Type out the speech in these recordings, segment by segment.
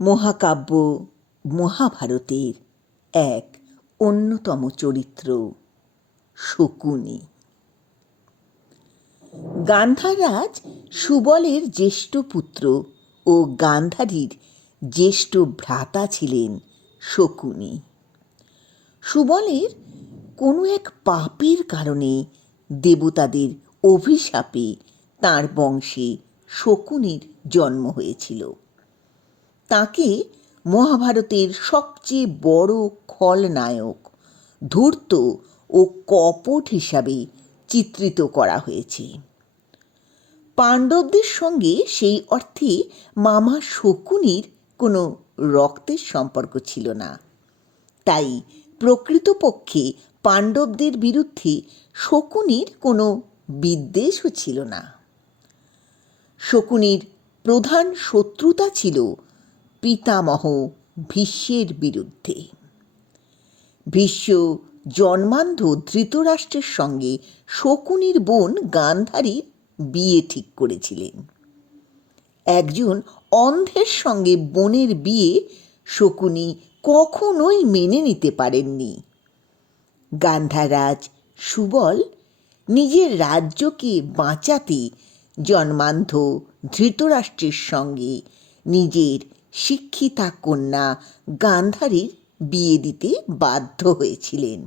মহাকাব্য মহাভারতের এক অন্যতম চরিত্র শকুনি। গান্ধাররাজ সুবলের জ্যেষ্ঠ পুত্র ও গান্ধারীর জ্যেষ্ঠ ভ্রাতা ছিলেন শকুনি। সুবলের কোনো এক পাপের কারণে দেবতাদের অভিশাপে তাঁর বংশে শকুনির জন্ম হয়েছিল। তাকে মহাভারতের সবচেয়ে বড় খলনায়ক, ধূর্ত ও কপট হিসাবে চিত্রিত করা হয়েছে। পাণ্ডবদের সঙ্গে সেই অর্থে মামা শকুনির কোনো রক্তের সম্পর্ক ছিল না, তাই প্রকৃতপক্ষে পাণ্ডবদের বিরুদ্ধে শকুনির কোনো বিদ্বেষও ছিল না। শকুনির প্রধান শত্রুতা ছিল পিতামহ ভীষ্মের বিরুদ্ধে। ভীষ্ম জন্মান্ধ ধৃতরাষ্ট্রের সঙ্গে শকুনির বোন গান্ধারীর বিয়ে ঠিক করেছিলেন। একজন অন্ধের সঙ্গে বোনের বিয়ে শকুনি কখনোই মেনে নিতে পারেননি। গান্ধাররাজ সুবল নিজের রাজ্যকে বাঁচাতে জন্মান্ধ ধৃতরাষ্ট্রের সঙ্গে নিজের শিক্ষিতা কন্যা গান্ধারীর বিয়ে দিতে বাধ্য হয়েছিলেন।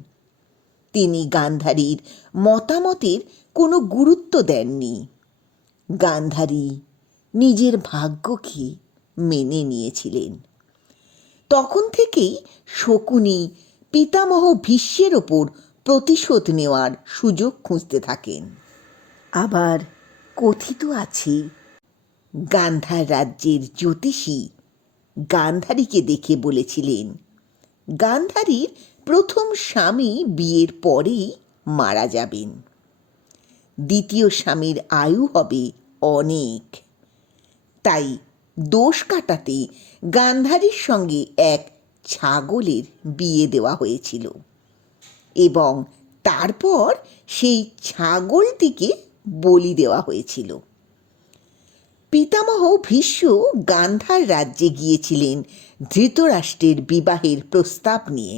তিনি গান্ধারীর মতামতের কোনো গুরুত্ব দেননি। গান্ধারী নিজের ভাগ্যকে মেনে নিয়েছিলেন। তখন থেকেই শকুনি পিতামহ ভীষ্মের ওপর প্রতিশোধ নেওয়ার সুযোগ খুঁজতে থাকেন। আবার কথিত আছে, গান্ধার রাজ্যের জ্যোতিষী গান্ধারীকে দেখে বলেছিলেন, গান্ধারীর প্রথম স্বামী বিয়ের পরেই মারা যাবেন, দ্বিতীয় স্বামীর আয়ু হবে অনেক। তাই দোষ কাটাতে গান্ধারীর সঙ্গে এক ছাগলের বিয়ে দেওয়া হয়েছিল এবং তারপর সেই ছাগলটিকে বলি দেওয়া হয়েছিল। পিতামহ ভীষ্ম গান্ধার রাজ্যে গিয়েছিলেন ধৃতরাষ্ট্রের বিবাহের প্রস্তাব নিয়ে।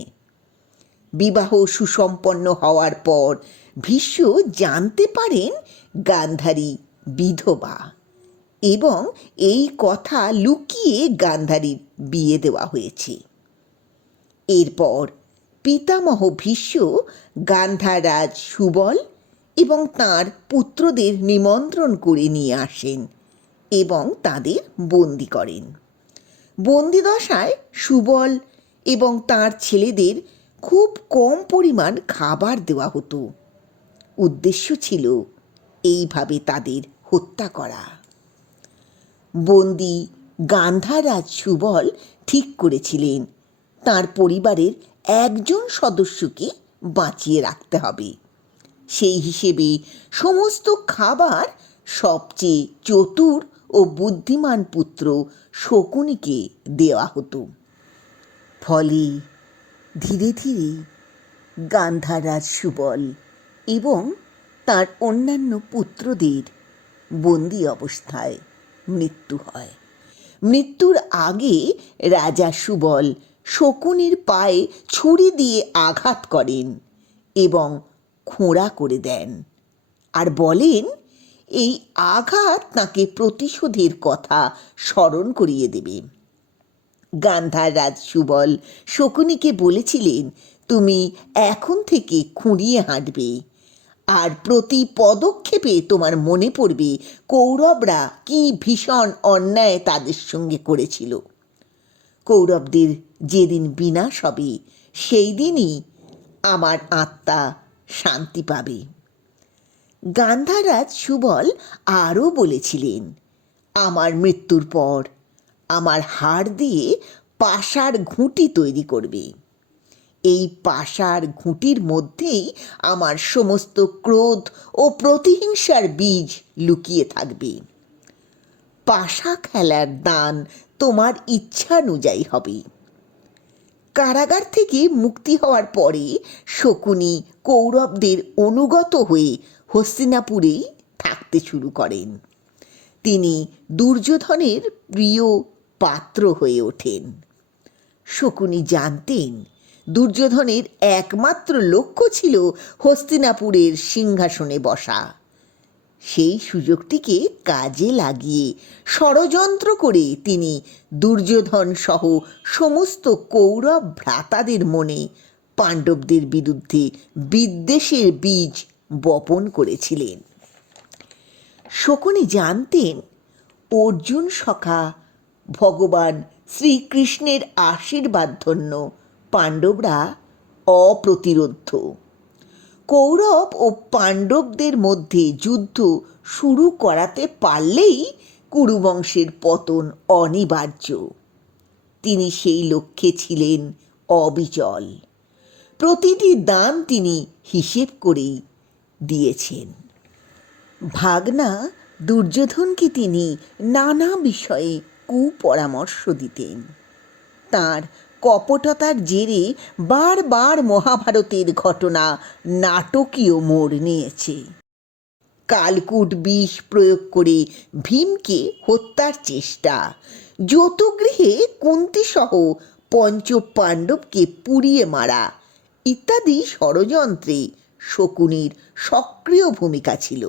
বিবাহ সুসম্পন্ন হওয়ার পর ভীষ্ম জানতে পারেন গান্ধারী বিধবা এবং এই কথা লুকিয়ে গান্ধারীর বিয়ে দেওয়া হয়েছে। এরপর পিতামহ ভীষ্ম গান্ধাররাজ সুবল এবং তাঁর পুত্রদের নিমন্ত্রণ করে নিয়ে আসেন এবং তাদের বন্দি করেন। বন্দিদশায় সুবল এবং তাঁর ছেলেদের খুব কম পরিমাণ খাবার দেওয়া হতো। উদ্দেশ্য ছিল এইভাবে তাদের হত্যা করা। বন্দি গান্ধাররাজ সুবল ঠিক করেছিলেন তাঁর পরিবারের একজন সদস্যকে বাঁচিয়ে রাখতে হবে। সেই হিসেবে সমস্ত খাবার সবচেয়ে চতুর ও বুদ্ধিমান পুত্র শকুনিকে দেওয়া হতো। ফলে ধীরে ধীরে গান্ধাররাজ সুবল এবং তার অন্যান্য পুত্রদের বন্দি অবস্থায় মৃত্যু হয়। মৃত্যুর আগে রাজা সুবল শকুনির পায়ে ছুরি দিয়ে আঘাত করেন এবং খোঁড়া করে দেন আর বলেন, এই আঘাত তাকে প্রতিশোধের কথা স্মরণ করিয়ে দেবে। গান্ধাররাজ সুবল শকুনিকে বলেছিলেন, তুমি এখন থেকে খুঁড়িয়ে হাঁটবে আর প্রতি পদক্ষেপে তোমার মনে পড়বে কৌরবরা কি ভীষণ অন্যায় তাদের সঙ্গে করেছিল। কৌরবদের যেদিন বিনাশ হবে সেই দিনই আমার আত্মা শান্তি পাবে। গান্ধাররাজ সুবল আরও বলেছিলেন, আমার মৃত্যুর পর আমার হাড় দিয়ে পাশার ঘুঁটি তৈরি করবে। এই পাশার ঘুঁটির মধ্যেই আমার সমস্ত ক্রোধ ও প্রতিহিংসার বীজ লুকিয়ে থাকবে। পাশা খেলার দান তোমার ইচ্ছানুযায়ী হবে। কারাগার থেকে মুক্তি হওয়ার পরে শকুনি কৌরবদের অনুগত হয়ে হস্তিনাপুরেই থাকতে শুরু করেন। তিনি দুর্যোধনের প্রিয় পাত্র হয়ে ওঠেন। শকুনি জানতেন দুর্যোধনের একমাত্র লক্ষ্য ছিল হস্তিনাপুরের সিংহাসনে বসা। সেই সুযোগটিকে কাজে লাগিয়ে ষড়যন্ত্র করে তিনি দুর্যোধন সহ সমস্ত কৌরব ভ্রাতাদের মনে পাণ্ডবদের বিরুদ্ধে বিদ্বেষের বীজ বপন করেছিলেন। শকুনি জানতেন অর্জুন সখা ভগবান শ্রীকৃষ্ণের আশীর্বাদধন্য পাণ্ডবরা অপ্রতিরোধ্য। কৌরব ও পাণ্ডবদের মধ্যে যুদ্ধ শুরু করাতে পারলেই কুরুবংশের পতন অনিবার্য। তিনি সেই লক্ষ্যে ছিলেন অবিচল। প্রতিটি দান তিনি হিসেব করেই দিয়েছেন। ভাগনা দুর্যোধনকে তিনি নানা বিষয়ে কুপরামর্শ দিতেন। তাঁর কপটতার জেরে বারবার মহাভারতের ঘটনা নাটকীয় মোড় নিয়েছে। কালকূট বিষ প্রয়োগ করে ভীমকে হত্যার চেষ্টা, যৌতুগৃহে কুন্তিসহ পঞ্চ পাণ্ডবকে পুড়িয়ে মারা ইত্যাদি ষড়যন্ত্রে শকুনির সক্রিয় ভূমিকা ছিল।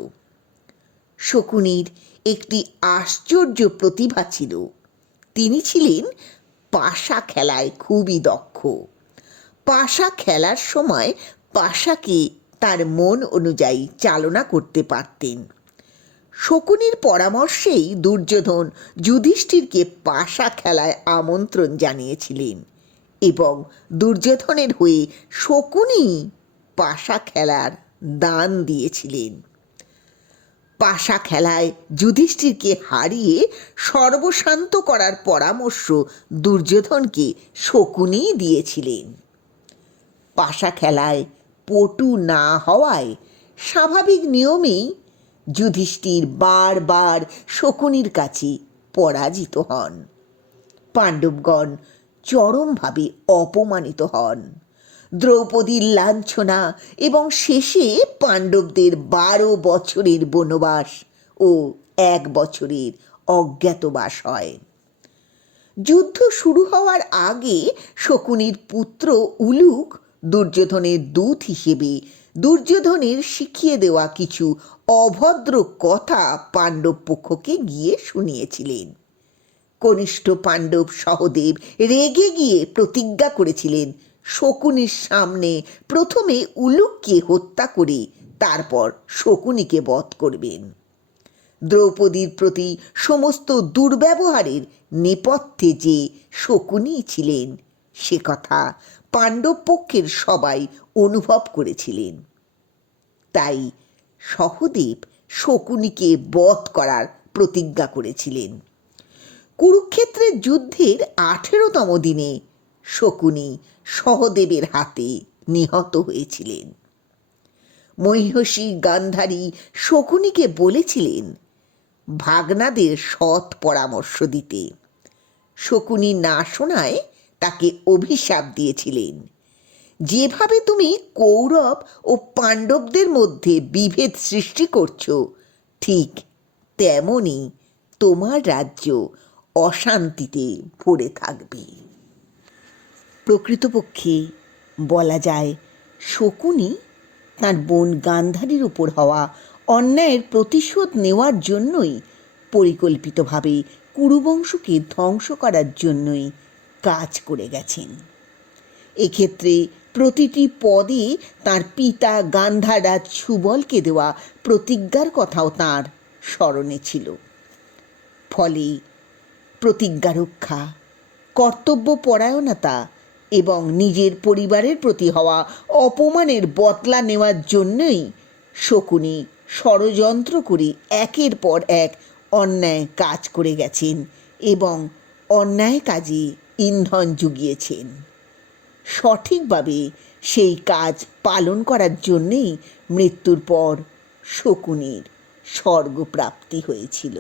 শকুনির একটি আশ্চর্য প্রতিভা ছিল। তিনি ছিলেন পাশা খেলায় খুবই দক্ষ। পাশা খেলার সময় পাশাকে তার মন অনুযায়ী চালনা করতে পারতেন। শকুনির পরামর্শেই দুর্যোধন যুধিষ্ঠিরকে পাশা খেলায় আমন্ত্রণ জানিয়েছিলেন এবং দুর্যোধনের হয়ে শকুনি পাশা খেলার দান দিয়েছিলেন। পাশা খেলায় যুধিষ্ঠিরকে হারিয়ে সর্বশান্ত করার পরামর্শ দুর্যোধনকে শকুনিই দিয়েছিলেন। পাশা খেলায় পটু না হওয়ায় স্বাভাবিক নিয়মেই যুধিষ্ঠির বারবার শকুনির কাছে পরাজিত হন। পাণ্ডবগণ চরমভাবে অপমানিত হন। দ্রৌপদীর লাঞ্ছনা এবং শেষে পাণ্ডবদের 12 বছরের বনবাস ও 1 বছরের অজ্ঞাতবাস হয়। যুদ্ধ শুরু হওয়ার আগে শকুনির পুত্র উলুক দুর্যোধনের দূত হিসেবে দুর্যোধনের শিখিয়ে দেওয়া কিছু অভদ্র কথা পাণ্ডব পক্ষকে গিয়ে শুনিয়েছিলেন। কনিষ্ঠ পাণ্ডব সহদেব রেগে গিয়ে প্রতিজ্ঞা করেছিলেন শকুনির সামনে প্রথমে উলুককে হত্যা করে তারপর শকুনিকে বধ করবেন। দ্রৌপদীর প্রতি সমস্ত দুর্ব্যবহারের নেপথ্যে যে শকুনি ছিলেন সে কথা পাণ্ডব পক্ষের সবাই অনুভব করেছিলেন। তাই সহদেব শকুনিকে বধ করার প্রতিজ্ঞা করেছিলেন। কুরুক্ষেত্রের যুদ্ধের 18তম দিনে শকুনি সহদেবের হাতে নিহত হয়েছিলেন। মহিষী গান্ধারী শকুনিকে বলেছিলেন ভাগনাদের সৎ পরামর্শ দিতে। শকুনি না শোনায় তাকে অভিশাপ দিয়েছিলেন, যেভাবে তুমি কৌরব ও পাণ্ডবদের মধ্যে বিভেদ সৃষ্টি করছো ঠিক তেমনই তোমার রাজ্য অশান্তিতে ভরে থাকবে। প্রকৃতপক্ষে বলা যায় শকুনি তাঁর বোন গান্ধারীর উপর হওয়া অন্যায়ের প্রতিশোধ নেওয়ার জন্যই পরিকল্পিতভাবে কুরুবংশকে ধ্বংস করার জন্যই কাজ করে গেছেন। এক্ষেত্রে প্রতিটি পদে তাঁর পিতা গান্ধাররাজ সুবলকে দেওয়া প্রতিজ্ঞার কথাও তাঁর স্মরণে ছিল। ফলে প্রতিজ্ঞা রক্ষা, কর্তব্যপরায়ণতা এবং নিজের পরিবারের প্রতি হওয়া অপমানের বদলা নেওয়ার জন্যই শকুনি ষড়যন্ত্র করে একের পর এক অন্যায় কাজ করে গেছেন এবং অন্যায় কাজে ইন্ধন জুগিয়েছেন। সঠিকভাবে সেই কাজ পালন করার জন্যেই মৃত্যুর পর শকুনির স্বর্গপ্রাপ্তি হয়েছিল।